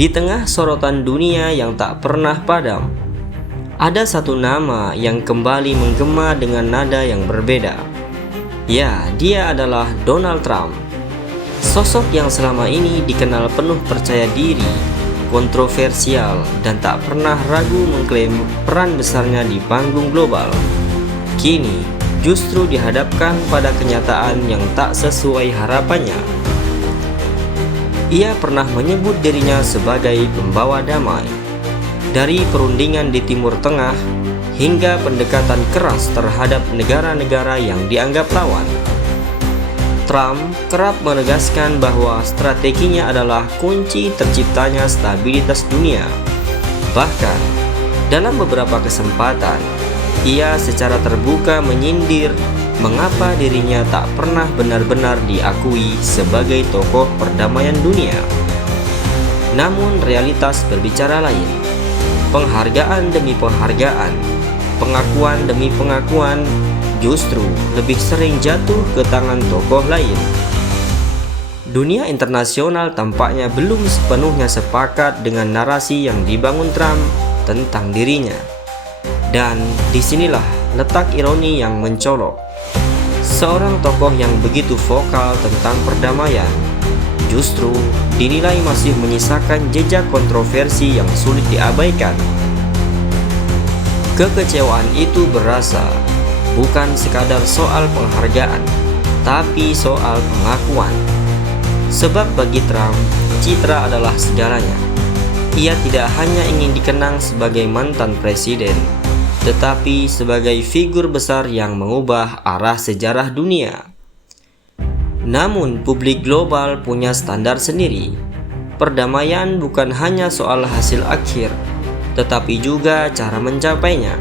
Di tengah sorotan dunia yang tak pernah padam, ada satu nama yang kembali menggema dengan nada yang berbeda. Ya, dia adalah Donald Trump. Sosok yang selama ini dikenal penuh percaya diri, kontroversial, dan tak pernah ragu mengklaim peran besarnya di panggung global, kini justru dihadapkan pada kenyataan yang tak sesuai harapannya. Ia pernah menyebut dirinya sebagai pembawa damai. Dari perundingan di Timur Tengah hingga pendekatan keras terhadap negara-negara yang dianggap lawan, Trump kerap menegaskan bahwa strateginya adalah kunci terciptanya stabilitas dunia. Bahkan, dalam beberapa kesempatan, ia secara terbuka menyindir mengapa dirinya tak pernah benar-benar diakui sebagai tokoh perdamaian dunia. Namun realitas berbicara lain. Penghargaan demi penghargaan, pengakuan demi pengakuan justru lebih sering jatuh ke tangan tokoh lain. Dunia internasional tampaknya belum sepenuhnya sepakat dengan narasi yang dibangun Trump tentang dirinya. Dan disinilah letak ironi yang mencolok. Seorang tokoh yang begitu vokal tentang perdamaian justru dinilai masih menyisakan jejak kontroversi yang sulit diabaikan. Kekecewaan itu berasal bukan sekadar soal penghargaan, tapi soal pengakuan. Sebab bagi Trump, citra adalah segalanya. Ia tidak hanya ingin dikenang sebagai mantan presiden, tetapi sebagai figur besar yang mengubah arah sejarah dunia. Namun publik global punya standar sendiri. Perdamaian bukan hanya soal hasil akhir, tetapi juga cara mencapainya.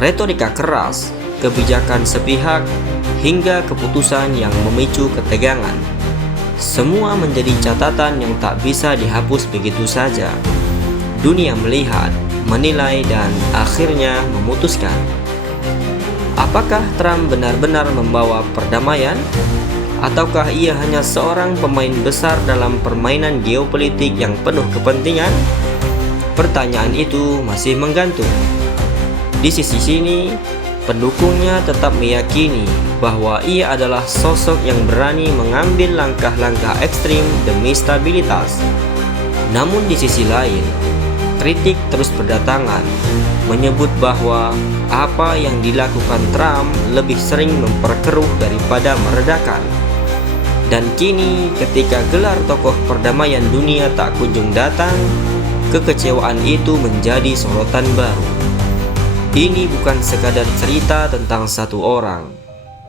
Retorika keras, kebijakan sepihak, hingga keputusan yang memicu ketegangan, semua menjadi catatan yang tak bisa dihapus begitu saja. Dunia melihat, menilai, dan akhirnya memutuskan. Apakah Trump benar-benar membawa perdamaian? Ataukah ia hanya seorang pemain besar dalam permainan geopolitik yang penuh kepentingan? Pertanyaan itu masih menggantung. Di sisi sini, pendukungnya tetap meyakini bahwa ia adalah sosok yang berani mengambil langkah-langkah ekstrim demi stabilitas. Namun di sisi lain, kritik terus berdatangan, menyebut bahwa apa yang dilakukan Trump lebih sering memperkeruh daripada meredakan. Dan kini ketika gelar tokoh perdamaian dunia tak kunjung datang, kekecewaan itu menjadi sorotan baru. Ini bukan sekadar cerita tentang satu orang.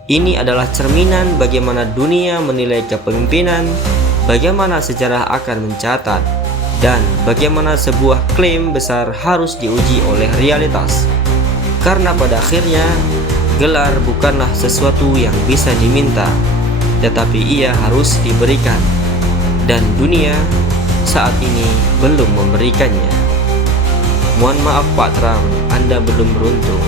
Ini adalah cerminan bagaimana dunia menilai kepemimpinan, bagaimana sejarah akan mencatat, dan bagaimana sebuah klaim besar harus diuji oleh realitas. Karena pada akhirnya, gelar bukanlah sesuatu yang bisa diminta, tetapi ia harus diberikan. Dan dunia saat ini belum memberikannya. Mohon maaf Pak Trump, Anda belum beruntung.